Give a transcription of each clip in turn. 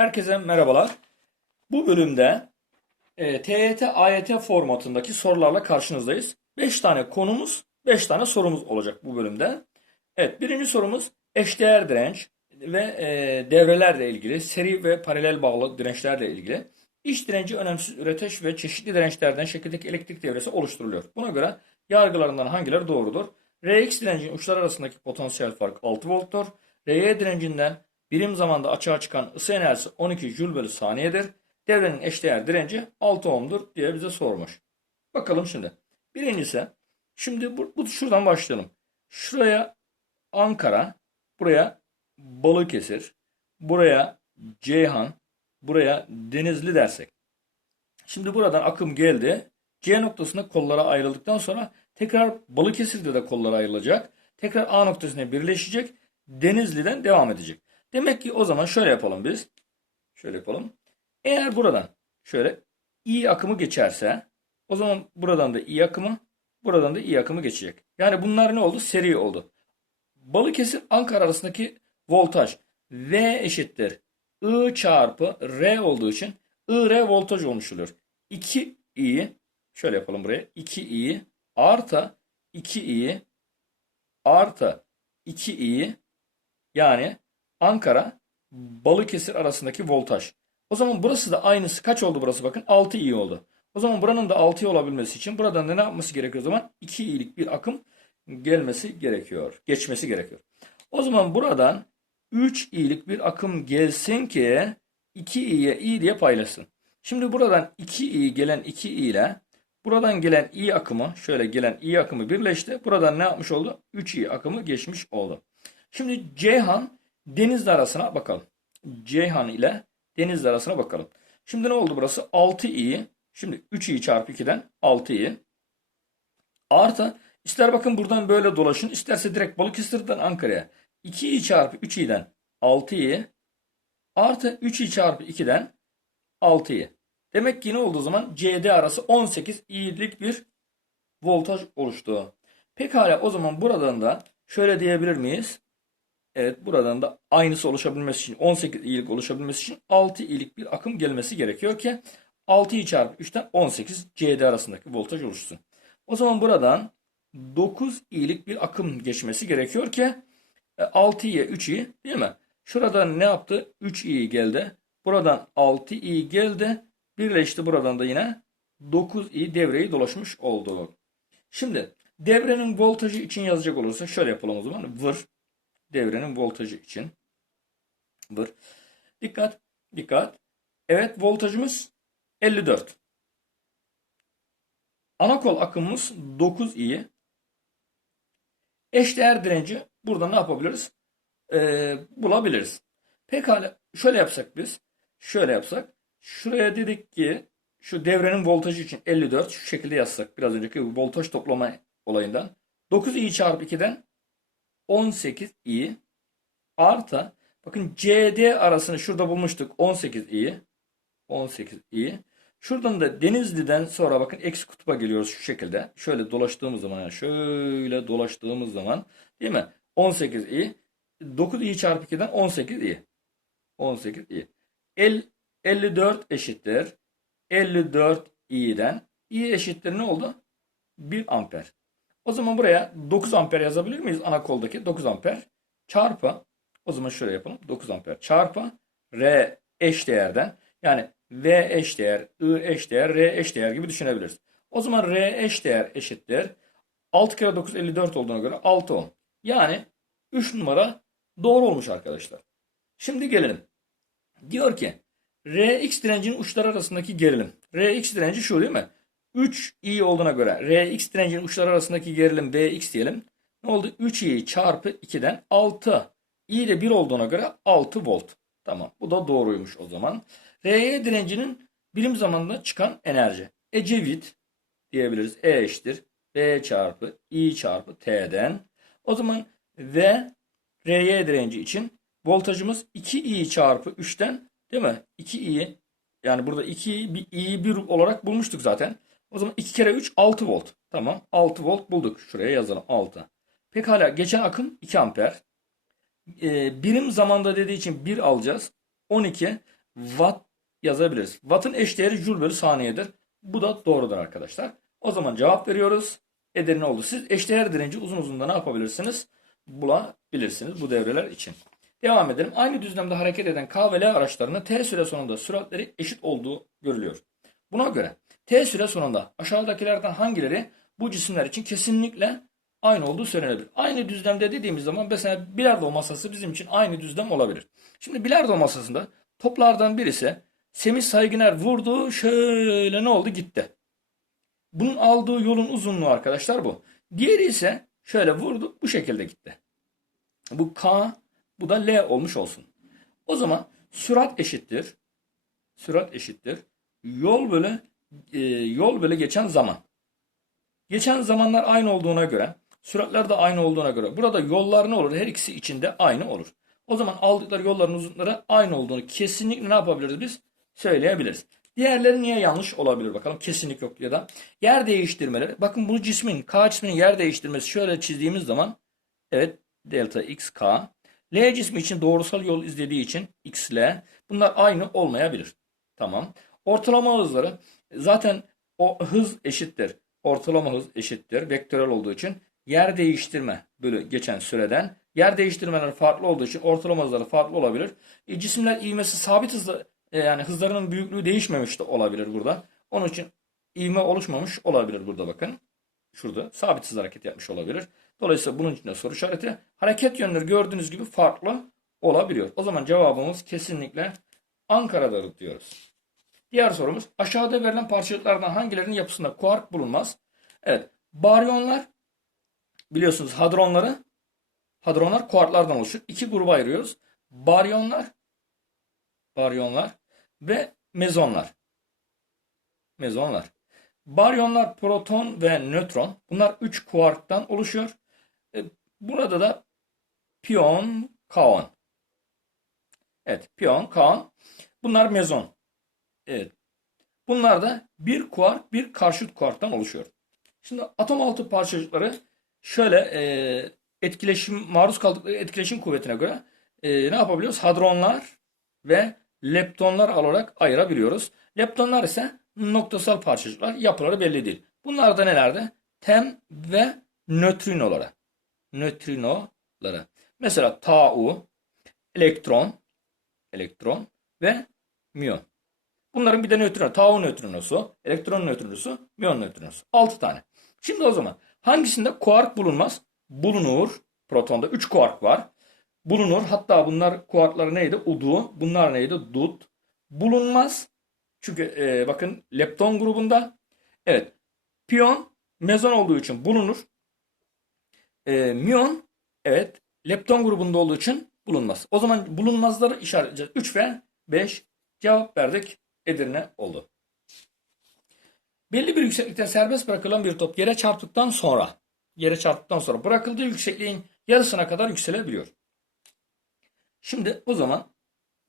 Herkese merhabalar. Bu bölümde e, TYT AYT formatındaki sorularla karşınızdayız. 5 tane konumuz, 5 tane sorumuz olacak bu bölümde. Evet, birinci sorumuz eşdeğer direnç ve e, devrelerle ilgili, seri ve paralel bağlı dirençlerle ilgili. İç direnci önemsiz üreteç ve çeşitli dirençlerden şekildeki elektrik devresi oluşturuluyor. Buna göre yargılarından hangileri doğrudur? Rx direncin uçlar arasındaki potansiyel fark 6 volttur. Ry direncinden birim zamanda açığa çıkan ısı enerjisi 12 Joule bölü saniyedir. Devrenin eşdeğer direnci 6 ohm'dur diye bize sormuş. Bakalım şimdi. Birincisi, şimdi bu, bu şuradan başlayalım. Şuraya Ankara, buraya Balıkesir, buraya Ceyhan, buraya Denizli dersek. Şimdi buradan akım geldi. C noktasında kollara ayrıldıktan sonra tekrar Balıkesir'de de kollara ayrılacak. Tekrar A noktasına birleşecek. Denizli'den devam edecek. Demek ki o zaman şöyle yapalım biz. Şöyle yapalım. Eğer buradan şöyle I akımı geçerse o zaman buradan da I akımı buradan da I akımı geçecek. Yani bunlar ne oldu? Seri oldu. Balıkesir Ankara arasındaki voltaj V eşittir I çarpı R olduğu için I-R voltaj olmuş oluyor. 2I şöyle yapalım buraya. 2I artı 2I artı 2I yani Ankara Balıkesir arasındaki voltaj. O zaman burası da aynısı. Kaç oldu burası bakın? 6i oldu. O zaman buranın da 6i olabilmesi için buradan da ne yapması gerekiyor o zaman? 2i'lik bir akım gelmesi gerekiyor. Geçmesi gerekiyor. O zaman buradan 3i'lik bir akım gelsin ki 2i'ye i diye paylaşsın. Şimdi buradan 2i gelen 2i ile buradan gelen i akımı şöyle gelen i akımı birleşti. Buradan ne yapmış oldu? 3i akımı geçmiş oldu. Şimdi Ceyhan Denizli arasına bakalım. Ceyhan ile Denizli arasına bakalım. Şimdi ne oldu burası? 6i. Şimdi 3i çarpı 2'den 6i. Artı ister bakın buradan böyle dolaşın. isterse direkt Balıkesir'den Ankara'ya. 2i çarpı 3i'den 6i. Artı 3i çarpı 2'den 6i. Demek ki ne oldu o zaman? CD arası 18 i'lik bir voltaj oluştu. Pekala o zaman buradan da şöyle diyebilir miyiz? Evet buradan da aynısı oluşabilmesi için 18 iyilik oluşabilmesi için 6 iyilik bir akım gelmesi gerekiyor ki 6'yı çarpı 3'ten 18 CD arasındaki voltaj oluşsun. O zaman buradan 9 iyilik bir akım geçmesi gerekiyor ki 6'ya 3'i değil mi? Şuradan ne yaptı? 3 iyi geldi. Buradan 6 iyi geldi. Birleşti buradan da yine 9 iyi devreyi dolaşmış oldu. Şimdi devrenin voltajı için yazacak olursa şöyle yapalım o zaman. Vır devrenin voltajı için. Vır. Dikkat. Dikkat. Evet voltajımız 54. Ana kol akımımız 9 i. Eşdeğer direnci burada ne yapabiliriz? Ee, bulabiliriz. Pekala şöyle yapsak biz. Şöyle yapsak. Şuraya dedik ki şu devrenin voltajı için 54 şu şekilde yazsak biraz önceki voltaj toplama olayından 9 i çarpı 2'den 18 i artı bakın CD arasını şurada bulmuştuk 18 i 18 i. Şuradan da Denizli'den sonra bakın eksi kutuba geliyoruz şu şekilde. Şöyle dolaştığımız zaman yani şöyle dolaştığımız zaman değil mi? 18 i 9 i çarpı 2'den 18 i. 18 i. El, 54 eşittir. 54 i'den i eşittir ne oldu? 1 amper o zaman buraya 9 amper yazabilir miyiz ana koldaki 9 amper çarpı o zaman şöyle yapalım 9 amper çarpı R eş değerden yani V eş değer, I eş değer, R eş değer gibi düşünebiliriz. O zaman R eş değer eşittir. 6 kere 9 54 olduğuna göre 6 ohm. Yani 3 numara doğru olmuş arkadaşlar. Şimdi gelelim. Diyor ki Rx direncinin uçları arasındaki gerilim. Rx direnci şu değil mi? 3 i olduğuna göre Rx direncinin uçları arasındaki gerilim Bx diyelim. Ne oldu? 3 i çarpı 2'den 6. i de 1 olduğuna göre 6 volt. Tamam. Bu da doğruymuş o zaman. Ry direncinin birim zamanında çıkan enerji. Ecevit diyebiliriz. E eşittir. B çarpı I çarpı T'den. O zaman V Ry direnci için voltajımız 2I çarpı 3'ten değil mi? 2I yani burada 2 bir i'yi 1 olarak bulmuştuk zaten. O zaman 2 kere 3 6 volt. Tamam 6 volt bulduk. Şuraya yazalım 6. Pekala geçen akım 2 amper. Ee, birim zamanda dediği için 1 alacağız. 12. watt yazabiliriz. Watt'ın eşdeğeri joule bölü saniyedir. Bu da doğrudur arkadaşlar. O zaman cevap veriyoruz. Edirne oldu. Siz eşdeğer direnci uzun uzun da ne yapabilirsiniz? Bulabilirsiniz bu devreler için. Devam edelim. Aynı düzlemde hareket eden K ve L araçlarının T süre sonunda süratleri eşit olduğu görülüyor. Buna göre T süre sonunda aşağıdakilerden hangileri bu cisimler için kesinlikle aynı olduğu söylenebilir. Aynı düzlemde dediğimiz zaman mesela bilardo masası bizim için aynı düzlem olabilir. Şimdi bilardo masasında toplardan birisi Semih Saygıner vurdu şöyle ne oldu gitti. Bunun aldığı yolun uzunluğu arkadaşlar bu. Diğeri ise şöyle vurdu bu şekilde gitti. Bu K bu da L olmuş olsun. O zaman sürat eşittir. Sürat eşittir. Yol bölü e, yol bölü geçen zaman. Geçen zamanlar aynı olduğuna göre, süratler de aynı olduğuna göre burada yollar ne olur? Her ikisi içinde aynı olur. O zaman aldıkları yolların uzunlukları aynı olduğunu kesinlikle ne yapabiliriz biz? Söyleyebiliriz. Diğerleri niye yanlış olabilir bakalım. Kesinlik yok ya da. Yer değiştirmeleri. Bakın bu cismin, K cisminin yer değiştirmesi şöyle çizdiğimiz zaman evet delta x k. L cismi için doğrusal yol izlediği için x l. Bunlar aynı olmayabilir. Tamam. Ortalama hızları zaten o hız eşittir. Ortalama hız eşittir. Vektörel olduğu için yer değiştirme bölü geçen süreden yer değiştirmeler farklı olduğu için ortalama hızları farklı olabilir. E, cisimler ivmesi sabit hızla e, yani hızlarının büyüklüğü değişmemiş de olabilir burada. Onun için ivme oluşmamış olabilir burada bakın. Şurada sabit hız hareket yapmış olabilir. Dolayısıyla bunun için de soru işareti. Hareket yönleri gördüğünüz gibi farklı olabiliyor. O zaman cevabımız kesinlikle Ankara'dır diyoruz. Diğer sorumuz aşağıda verilen parçacıklardan hangilerinin yapısında kuark bulunmaz? Evet. Baryonlar biliyorsunuz hadronları hadronlar kuarklardan oluşur. İki gruba ayırıyoruz. Baryonlar baryonlar ve mezonlar. Mezonlar. Baryonlar proton ve nötron. Bunlar 3 kuarktan oluşuyor. E, Burada da piyon, kaon. Evet, piyon, kaon. Bunlar mezon. Evet. Bunlar da bir kuark, bir karşıt kuarktan oluşuyor. Şimdi atom altı parçacıkları şöyle e, etkileşim maruz kaldıkları etkileşim kuvvetine göre e, ne yapabiliyoruz? Hadronlar ve leptonlar olarak ayırabiliyoruz. Leptonlar ise noktasal parçacıklar. Yapıları belli değil. Bunlar da nelerde? Tem ve nötrinolara. Nötrinolara. Mesela tau, elektron, elektron ve müyon. Bunların bir de nötrino, tau nötrinosu, elektron nötrinosu, müyon nötrinosu. 6 tane. Şimdi o zaman hangisinde kuark bulunmaz? Bulunur. Protonda 3 kuark var. Bulunur. Hatta bunlar kuarkları neydi? Udu. Bunlar neydi? Dut. Bulunmaz. Çünkü e, bakın lepton grubunda evet piyon mezon olduğu için bulunur. E, müyon evet lepton grubunda olduğu için bulunmaz. O zaman bulunmazları işaretleyeceğiz. 3 ve 5 cevap verdik. Edirne oldu. Belli bir yükseklikte serbest bırakılan bir top yere çarptıktan sonra yere çarptıktan sonra bırakıldığı yüksekliğin yarısına kadar yükselebiliyor. Şimdi o zaman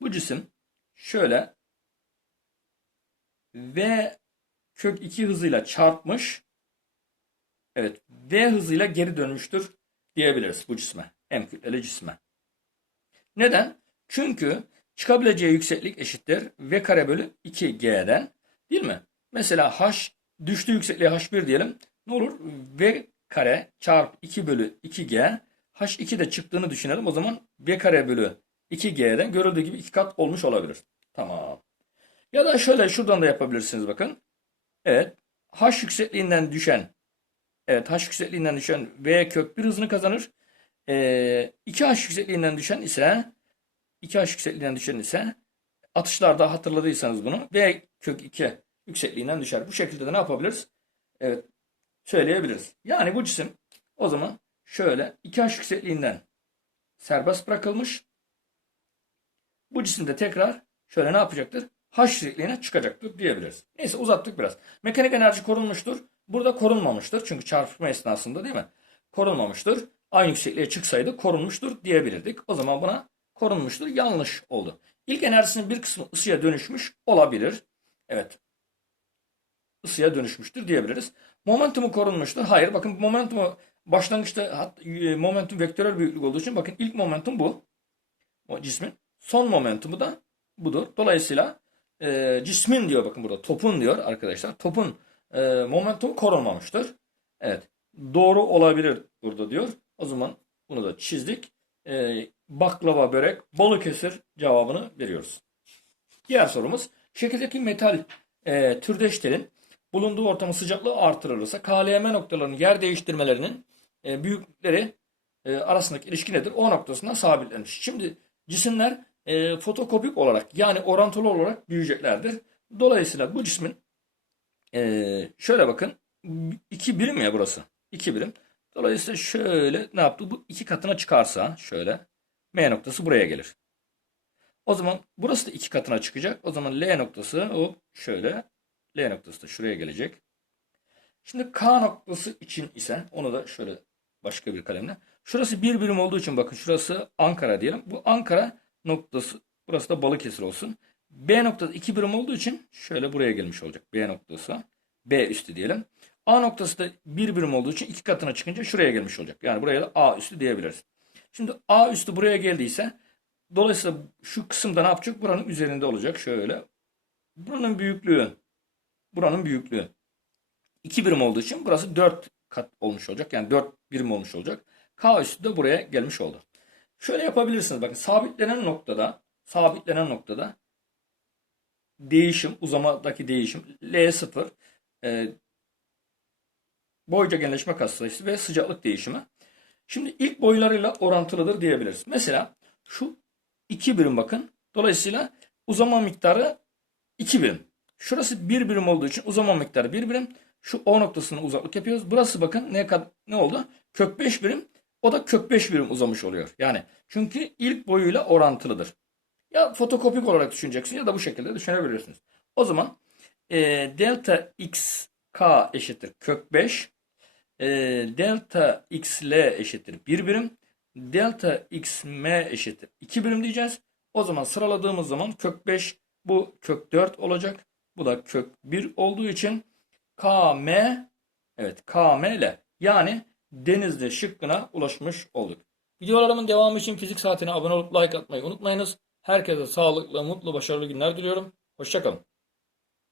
bu cisim şöyle V kök 2 hızıyla çarpmış. Evet V hızıyla geri dönmüştür diyebiliriz bu cisme. M kütleli cisme. Neden? Çünkü çıkabileceği yükseklik eşittir V kare bölü 2G'den. Değil mi? Mesela H düştüğü yüksekliğe H1 diyelim. Ne olur? V kare çarpı 2 bölü 2G. H2 de çıktığını düşünelim. O zaman V kare bölü 2G'den görüldüğü gibi iki kat olmuş olabilir. Tamam. Ya da şöyle şuradan da yapabilirsiniz bakın. Evet. H yüksekliğinden düşen Evet H yüksekliğinden düşen V kök 1 hızını kazanır. Ee, 2H yüksekliğinden düşen ise 2H yüksekliğinden düşen ise atışlarda hatırladıysanız bunu V kök 2 yüksekliğinden düşer. Bu şekilde de ne yapabiliriz? Evet söyleyebiliriz. Yani bu cisim o zaman şöyle 2H yüksekliğinden serbest bırakılmış. Bu cisimde tekrar şöyle ne yapacaktır? H yüksekliğine çıkacaktır diyebiliriz. Neyse uzattık biraz. Mekanik enerji korunmuştur. Burada korunmamıştır. Çünkü çarpma esnasında değil mi? Korunmamıştır. Aynı yüksekliğe çıksaydı korunmuştur diyebilirdik. O zaman buna korunmuştur. Yanlış oldu. İlk enerjisinin bir kısmı ısıya dönüşmüş olabilir. Evet. Isıya dönüşmüştür diyebiliriz. Momentumu korunmuştur. Hayır bakın momentumu başlangıçta e, momentum vektörel büyüklük olduğu için bakın ilk momentum bu. O cismin. Son momentumu da budur. Dolayısıyla e, cismin diyor bakın burada topun diyor arkadaşlar. Topun e, momentumu korunmamıştır. Evet. Doğru olabilir burada diyor. O zaman bunu da çizdik. E, baklava, börek, Balıkesir cevabını veriyoruz. Diğer sorumuz. Şekildeki metal e, türdeşlerin bulunduğu ortamın sıcaklığı artırılırsa KLM noktalarının yer değiştirmelerinin e, büyüklükleri e, arasındaki ilişki nedir? O noktasından sabitlenmiş. Şimdi cisimler e, fotokopik olarak yani orantılı olarak büyüyeceklerdir. Dolayısıyla bu cismin e, şöyle bakın iki birim ya burası. iki birim. Dolayısıyla şöyle ne yaptı? Bu iki katına çıkarsa şöyle M noktası buraya gelir. O zaman burası da iki katına çıkacak. O zaman L noktası hop şöyle L noktası da şuraya gelecek. Şimdi K noktası için ise onu da şöyle başka bir kalemle. Şurası bir birim olduğu için bakın şurası Ankara diyelim. Bu Ankara noktası burası da Balıkesir olsun. B noktası iki birim olduğu için şöyle buraya gelmiş olacak. B noktası. B üstü diyelim. A noktası da bir birim olduğu için iki katına çıkınca şuraya gelmiş olacak. Yani buraya da A üstü diyebiliriz. Şimdi A üstü buraya geldiyse dolayısıyla şu kısımda ne yapacak? Buranın üzerinde olacak. Şöyle. Buranın büyüklüğü. Buranın büyüklüğü. 2 birim olduğu için burası 4 kat olmuş olacak. Yani 4 birim olmuş olacak. K üstü de buraya gelmiş oldu. Şöyle yapabilirsiniz. Bakın sabitlenen noktada sabitlenen noktada değişim, uzamadaki değişim L0 e, boyca genleşme katsayısı ve sıcaklık değişimi. Şimdi ilk boylarıyla orantılıdır diyebiliriz. Mesela şu 2 birim bakın. Dolayısıyla uzama miktarı 2 birim. Şurası 1 birim olduğu için uzama miktarı 1 birim. Şu O noktasına uzaklık yapıyoruz. Burası bakın ne kad ne oldu? Kök 5 birim. O da kök 5 birim uzamış oluyor. Yani çünkü ilk boyuyla orantılıdır. Ya fotokopik olarak düşüneceksin ya da bu şekilde düşünebilirsiniz. O zaman e, delta x k eşittir kök 5. E, delta x l eşittir 1 birim. Delta x m eşittir 2 birim diyeceğiz. O zaman sıraladığımız zaman kök 5 bu kök 4 olacak. Bu da kök 1 olduğu için KM evet KML yani Denizli şıkkına ulaşmış olduk. Videolarımın devamı için fizik saatine abone olup like atmayı unutmayınız. Herkese sağlıklı, mutlu, başarılı günler diliyorum. Hoşçakalın.